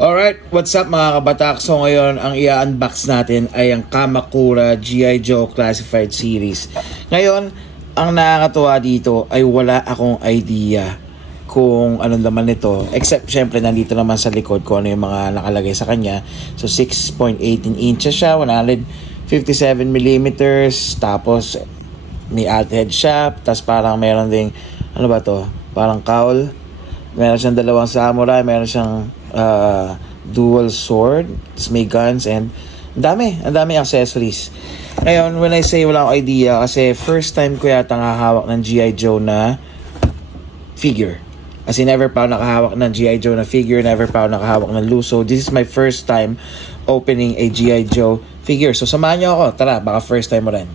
Alright, what's up mga kabatak? So ngayon, ang i-unbox natin ay ang Kamakura G.I. Joe Classified Series. Ngayon, ang nakakatuwa dito ay wala akong idea kung anong laman nito. Except, syempre, nandito naman sa likod kung ano yung mga nakalagay sa kanya. So, 6.18 inches siya, 157mm. Tapos, may alt head siya. Tapos, parang meron ding, ano ba to? Parang cowl. Meron siyang dalawang samurai. Meron siyang dual sword. Tapos may guns and ang dami accessories. Ngayon, when I say wala akong idea, kasi first time ko yata hawak ng G.I. Joe na figure. Kasi never pa ako nakahawak ng G.I. Joe na figure, never pa ako nakahawak ng loose. So, this is my first time opening a G.I. Joe figure. So, samahan niyo ako. Tara, baka first time mo rin.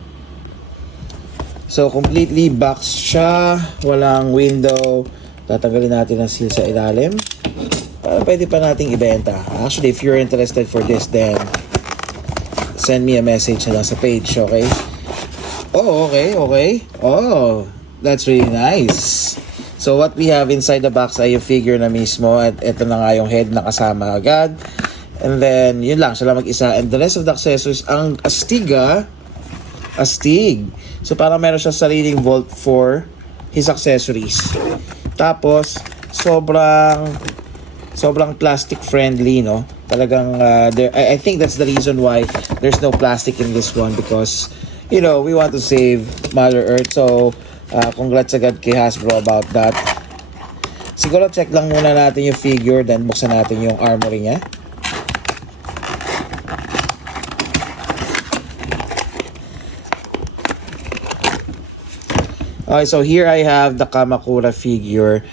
So, completely boxed siya. Walang window. Tatanggalin natin ang seal sa ilalim. Para pwede pa nating ibenta. Actually, if you're interested for this, then send me a message na lang sa page, okay? Oh, okay. Oh, that's really nice. So, what we have inside the box ay yung figure na mismo. At ito na nga yung head na kasama agad. And then, yun lang. Siya lang mag-isa. And the rest of the accessories, ang astig. So, parang meron siya sariling vault for his accessories. Tapos, sobrang plastic friendly, no? Talagang, I think that's the reason why there's no plastic in this one. Because, we want to save Mother Earth. So, congrats agad kay Hasbro about that. Siguro check lang muna natin yung figure, then buksan natin yung armory niya. Okay, so here I have the Kamakura figure.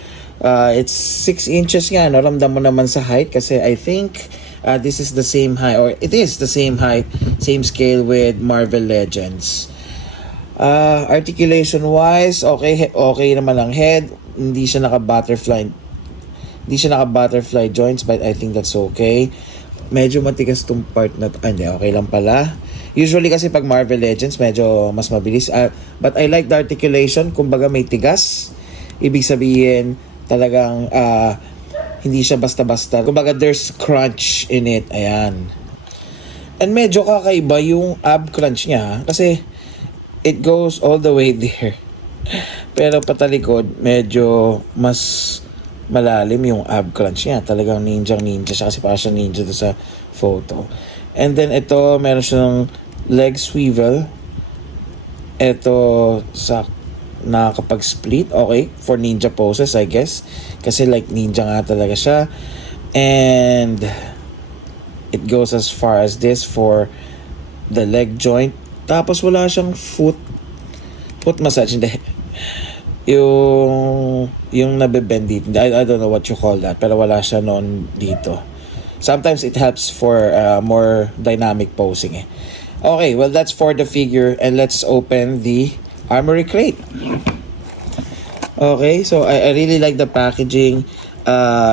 It's 6 inches nga, no? Ramdam mo naman sa height kasi I think this is the same height, or it is the same height, same scale with Marvel Legends. Articulation wise, okay naman ang head. Hindi siya naka-butterfly joints, but I think that's okay. Medyo matigas tong part na hindi, okay lang pala. Usually kasi pag Marvel Legends, medyo mas mabilis. But I like the articulation, kumbaga may tigas. Ibig sabihin, talagang hindi siya basta-basta. Kumbaga there's crunch in it. Ayan. And medyo kakaiba yung ab crunch niya. Kasi it goes all the way there. Pero patalikod, medyo mas malalim yung ab crunch niya. Talagang ninja siya kasi parang siya ninja doon sa photo. And then ito, meron siyang leg swivel. Ito sa nakakapag-split. Okay, for ninja poses, I guess. Kasi like ninja nga talaga siya. And it goes as far as this for the leg joint. Tapos wala siyang foot massage. Hindi. Yung nabibend dito. I don't know what you call that. Pero wala siya noon dito. Sometimes it helps for more dynamic posing. Okay, well that's for the figure. And let's open the armory crate. Okay, so I really like the packaging.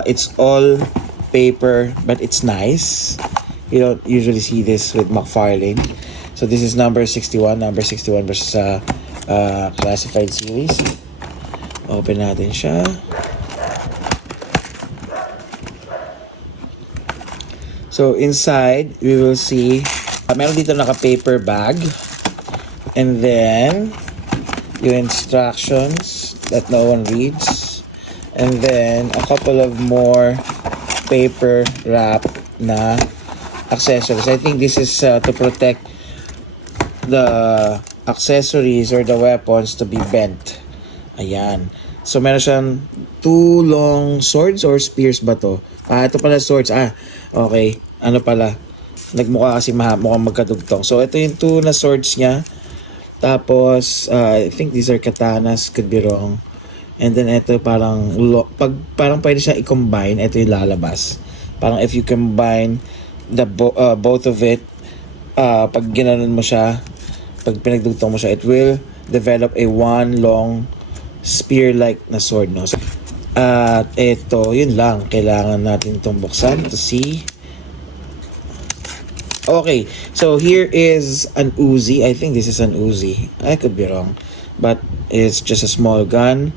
It's all paper, but it's nice. You don't usually see this with McFarlane. So this is number 61 versus classified series. Open natin siya. So inside, we will see meron dito naka-paper bag. And then yung instructions that no one reads. And then a couple of more paper wrap na accessories. I think this is to protect the accessories or the weapons to be bent. Ayan. So meron siyang 2 long swords or spears ba to? Ito pala swords. Okay. Ano pala? Nagmukha kasi mukhang magkadugtong. So ito yung 2 na swords niya. Tapos I think these are katanas, could be wrong. And then ito parang parang pwede siya i-combine. Ito yung lalabas. Parang if you combine the both of it, pag ginanon mo siya, pag pinagdugtong mo siya, it will develop a one long spear-like na sword, no? At ito, yun lang. Kailangan natin itong buksan to see. Okay, so here is an Uzi. I think this is an Uzi. I could be wrong. But it's just a small gun.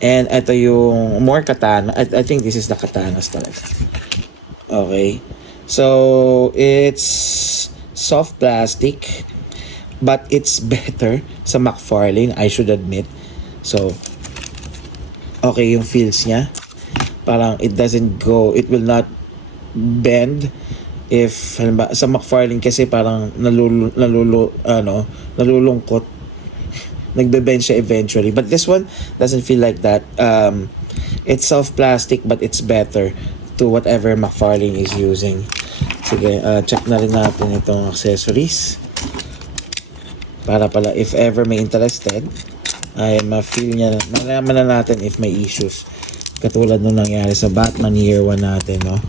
And ito yung more katana. I think this is the katanas talaga. Okay. So, it's soft plastic, but it's better sa McFarlane, I should admit. So, okay yung feels niya. Parang it will not bend if halimbawa, sa McFarlane kasi parang nalulungkot, nagbe-bend siya eventually, but this one doesn't feel like that. It's soft plastic but it's better to whatever McFarlane is using. Sige, check na rin natin itong accessories para pala if ever may interested ay ma-feel niya, malaman na natin if may issues katulad nung nangyari sa Batman Year 1 natin, no?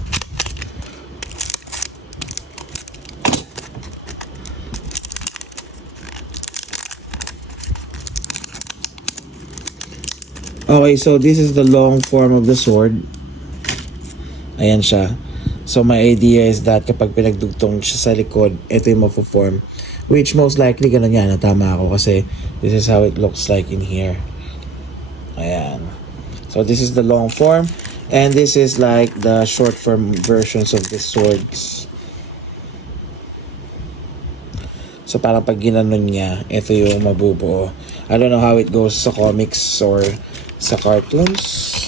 Okay, so this is the long form of the sword. Ayan siya. So my idea is that kapag pinagdugtong siya sa likod, ito yung mapo-form. Which most likely ganun yan, natama ako kasi this is how it looks like in here. Ayan. So this is the long form and this is like the short form versions of the swords. So parang pag ginanon niya, ito yung mabubuo. I don't know how it goes sa comics or sa cartoons.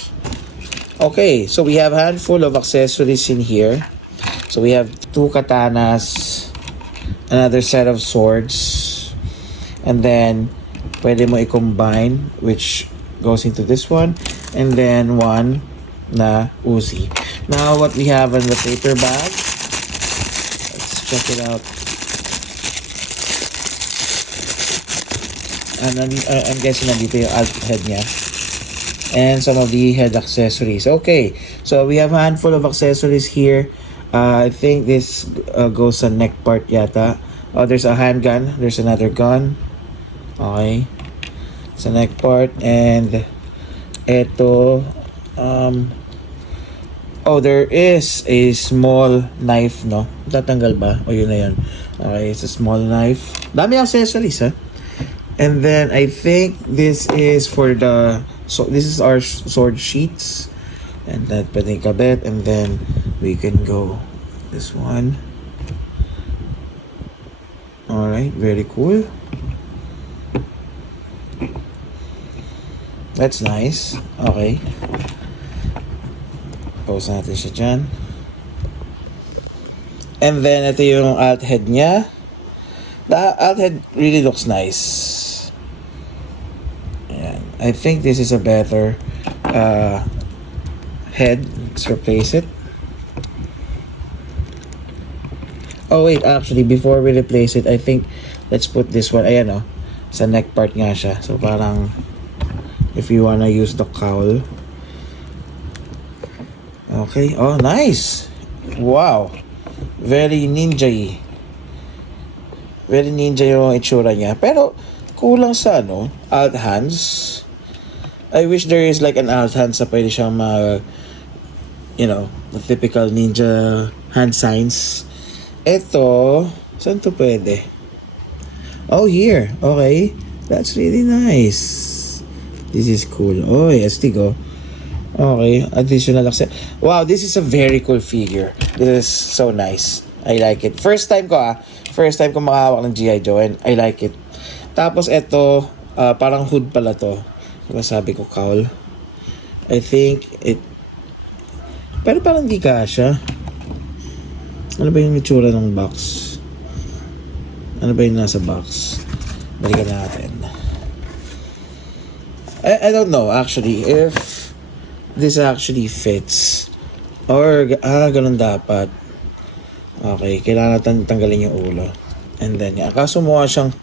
Okay, so we have a handful of accessories in here. So we have 2 katanas, another set of swords, and then pwede mo i-combine, which goes into this one, and then one na Uzi. Now what we have in the paper bag, let's check it out. And I'm guessing nandito yung alt head niya and some of the head accessories. Okay, so we have a handful of accessories here. I think this goes sa neck part yata. Oh, there's a handgun, there's another gun. Okay, sa neck part, and eto oh, there is a small knife, no? Tatanggal ba? O yun na yun. Okay, it's a small knife. Dami accessories, ha? And then I think this is for the, so this is our sword sheets, and that pwedeng kabit, and then we can go this one. All right, very cool. That's nice. Okay, pause natin siya dyan. And then ito yung alt head niya. The alt head really looks nice. I think this is a better head. Let's replace it. Oh wait, actually before we replace it, I think let's put this one. Ayan, oh, sa neck part nga siya. So parang if you wanna use the cowl. Okay, oh nice. Wow, very ninja-y. Very ninja yung itsura niya. Pero kulang sa alt hands. I wish there is like an alt hands na pwede siyang the typical ninja hand signs. Ito, saan to pwede? Oh, here. Okay. That's really nice. This is cool. Oh, yes, tigo. Okay, additional accent. Wow, this is a very cool figure. This is so nice. I like it. First time ko makahawak ng G.I. Joe and I like it. Tapos ito, parang hood pala to. Diba sabi ko cowl? I think it, pero parang di kasha. Ano ba yung itsura ng box? Ano ba yung nasa box? Balikan natin. I don't know actually if this actually fits. Or, ganun dapat. Okay, kailangan tanggalin yung ulo. And then, kaso mukha siyang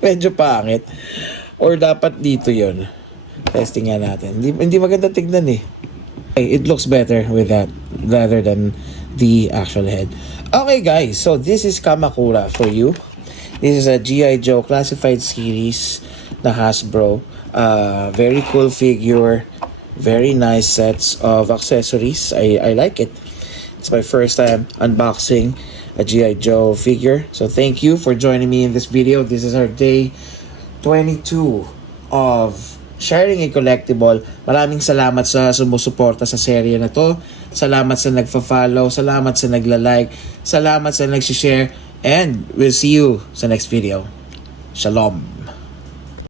medyo pangit. Or dapat dito yon. Testing nga natin. Hindi maganda tignan eh. Okay, it looks better with that rather than the actual head. Okay guys, so this is Kamakura for you. This is a G.I. Joe Classified Series na Hasbro. Very cool figure. Very nice sets of accessories. I like it. It's my first time unboxing a G.I. Joe figure. So thank you for joining me in this video. This is our day 22 of sharing a collectible. Maraming salamat sa sumusuporta sa serye na to. Salamat sa nagfa-follow, salamat sa nagla-like, salamat sa nag-share, and we'll see you sa next video. Shalom.